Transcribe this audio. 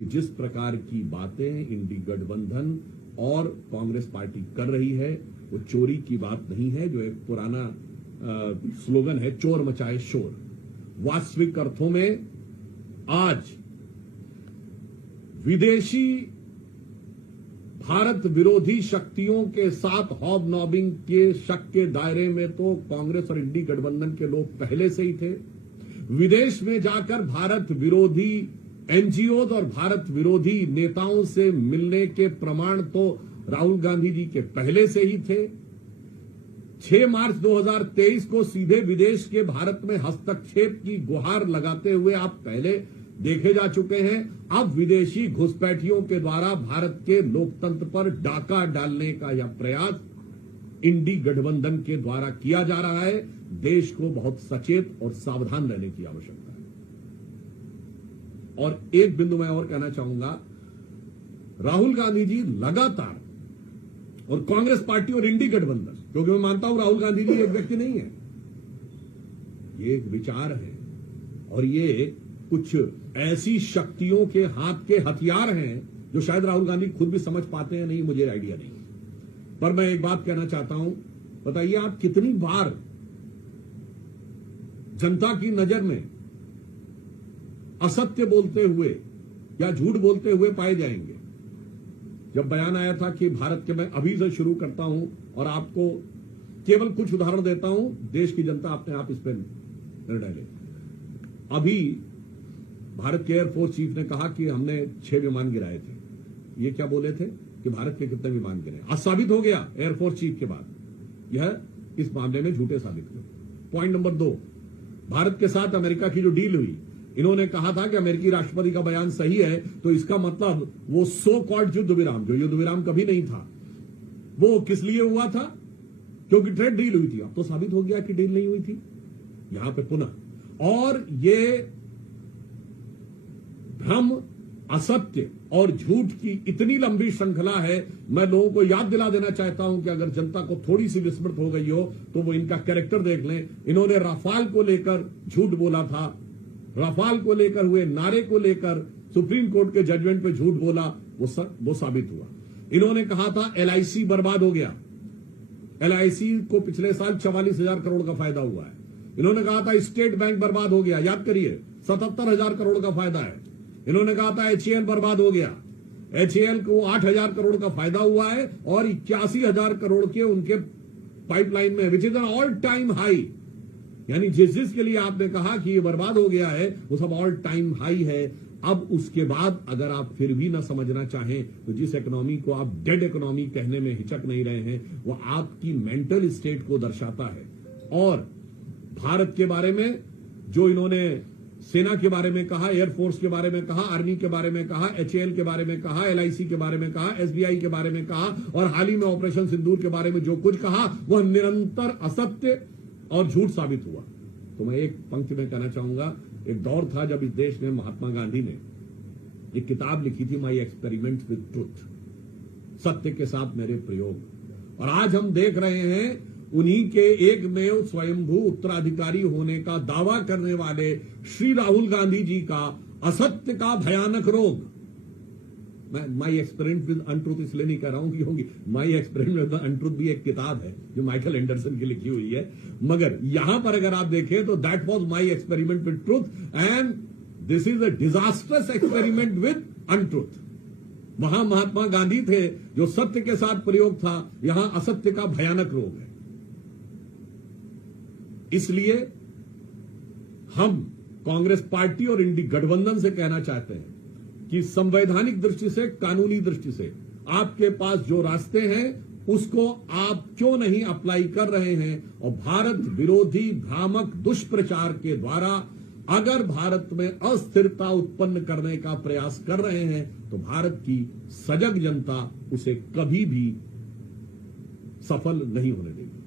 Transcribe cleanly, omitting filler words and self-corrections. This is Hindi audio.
जिस प्रकार की बातें इंडी गठबंधन और कांग्रेस पार्टी कर रही है वो चोरी की बात नहीं है, जो एक पुराना स्लोगन है, चोर मचाए शोर। वास्तविक अर्थों में आज विदेशी भारत विरोधी शक्तियों के साथ हॉबनॉबिंग के शक के दायरे में तो कांग्रेस और इंडी गठबंधन के लोग पहले से ही थे। विदेश में जाकर भारत विरोधी एनजीओ और भारत विरोधी नेताओं से मिलने के प्रमाण तो राहुल गांधी जी के पहले से ही थे। 6 मार्च 2023 को सीधे विदेश के भारत में हस्तक्षेप की गुहार लगाते हुए आप पहले देखे जा चुके हैं। अब विदेशी घुसपैठियों के द्वारा भारत के लोकतंत्र पर डाका डालने का यह प्रयास इंडी गठबंधन के द्वारा किया जा रहा है। देश को बहुत सचेत और सावधान रहने की आवश्यकता है। और एक बिंदु मैं और कहना चाहूंगा, राहुल गांधी जी लगातार, और कांग्रेस पार्टी और इंडी गठबंधन, क्योंकि मैं मानता हूं राहुल गांधी जी एक व्यक्ति नहीं है, ये एक विचार है और ये कुछ ऐसी शक्तियों के हाथ के हथियार हैं जो शायद राहुल गांधी खुद भी समझ पाते हैं नहीं, मुझे आइडिया नहीं। पर मैं एक बात कहना चाहता हूं, बताइए आप कितनी बार जनता की नजर में असत्य बोलते हुए या झूठ बोलते हुए पाए जाएंगे। जब बयान आया था कि भारत के, मैं अभी से शुरू करता हूं और आपको केवल कुछ उदाहरण देता हूं, देश की जनता अपने आप इस पर निर्णय ले। अभी भारत के एयरफोर्स चीफ ने कहा कि हमने 6 विमान गिराए थे। ये क्या बोले थे कि भारत के कितने विमान गिरे? आज साबित हो गया एयरफोर्स चीफ के बाद यह इस मामले में झूठे साबित हुए। पॉइंट नंबर 2, भारत के साथ अमेरिका की जो डील हुई, इन्होंने कहा था कि अमेरिकी राष्ट्रपति का बयान सही है, तो इसका मतलब वो सो कॉल्ड युद्ध विराम, जो युद्ध विराम कभी नहीं था, वो किस लिए हुआ था? क्योंकि ट्रेड डील हुई थी। अब तो साबित हो गया कि डील नहीं हुई थी यहां पे पुनः। और ये भ्रम, असत्य और झूठ की इतनी लंबी श्रृंखला है। मैं लोगों को याद दिला देना चाहता हूं कि अगर जनता को थोड़ी सी विस्मृत हो गई हो तो वो इनका कैरेक्टर देख लें। इन्होंने राफाल को लेकर झूठ बोला था, राफाल को लेकर हुए नारे को लेकर सुप्रीम कोर्ट के जजमेंट पे झूठ बोला, वो साबित हुआ। इन्होंने कहा था एलआईसी बर्बाद हो गया, एलआईसी को पिछले साल 44,000 करोड़ का फायदा हुआ है। इन्होंने कहा था स्टेट बैंक बर्बाद हो गया, याद करिए 77,000 करोड़ का फायदा है। इन्होंने कहा था एचएएल बर्बाद हो गया, एचएएल को 8,000 करोड़ का फायदा हुआ है और 81,000 करोड़ के उनके पाइपलाइन में, which is an all time high. यानी जिसके लिए आपने कहा कि ये बर्बाद हो गया है वो सब ऑल टाइम हाई है। अब उसके बाद अगर आप फिर भी ना समझना चाहें तो जिस इकोनॉमी को आप डेड इकोनॉमी कहने में हिचक नहीं रहे हैं वो आपकी मेंटल स्टेट को दर्शाता है। और भारत के बारे में जो इन्होंने सेना के बारे में कहा, एयरफोर्स के बारे में कहा, आर्मी के बारे में कहा, एचएएल के बारे में कहा, एलआईसी के बारे में कहा, एसबीआई के बारे में कहा और हाल ही में ऑपरेशन सिंदूर के बारे में जो कुछ कहा वह निरंतर असत्य और झूठ साबित हुआ। तो मैं एक पंक्ति में कहना चाहूंगा, एक दौर था जब इस देश में महात्मा गांधी ने एक किताब लिखी थी, माई एक्सपेरिमेंट विद ट्रुथ, सत्य के साथ मेरे प्रयोग। और आज हम देख रहे हैं उन्हीं के एकमेव स्वयंभू उत्तराधिकारी होने का दावा करने वाले श्री राहुल गांधी जी का असत्य का भयानक रोग। मैं माई एक्सपेरिमेंट विद अनट्रूथ इसलिए नहीं कह रहा हूं क्योंकि माई एक्सपेरिमेंट विद अनट्रूथ भी एक किताब है जो माइकल एंडरसन की लिखी हुई है, मगर यहां पर अगर आप देखें तो that was my experiment with truth and this is a disasters experiment with untruth. वहां महात्मा गांधी थे जो सत्य के साथ प्रयोग था, यहां असत्य का भयानक रोग है। इसलिए हम कांग्रेस पार्टी और इंडी गठबंधन से कहना चाहते हैं कि संवैधानिक दृष्टि से, कानूनी दृष्टि से आपके पास जो रास्ते हैं उसको आप क्यों नहीं अप्लाई कर रहे हैं। और भारत विरोधी भ्रामक दुष्प्रचार के द्वारा अगर भारत में अस्थिरता उत्पन्न करने का प्रयास कर रहे हैं तो भारत की सजग जनता उसे कभी भी सफल नहीं होने देगी।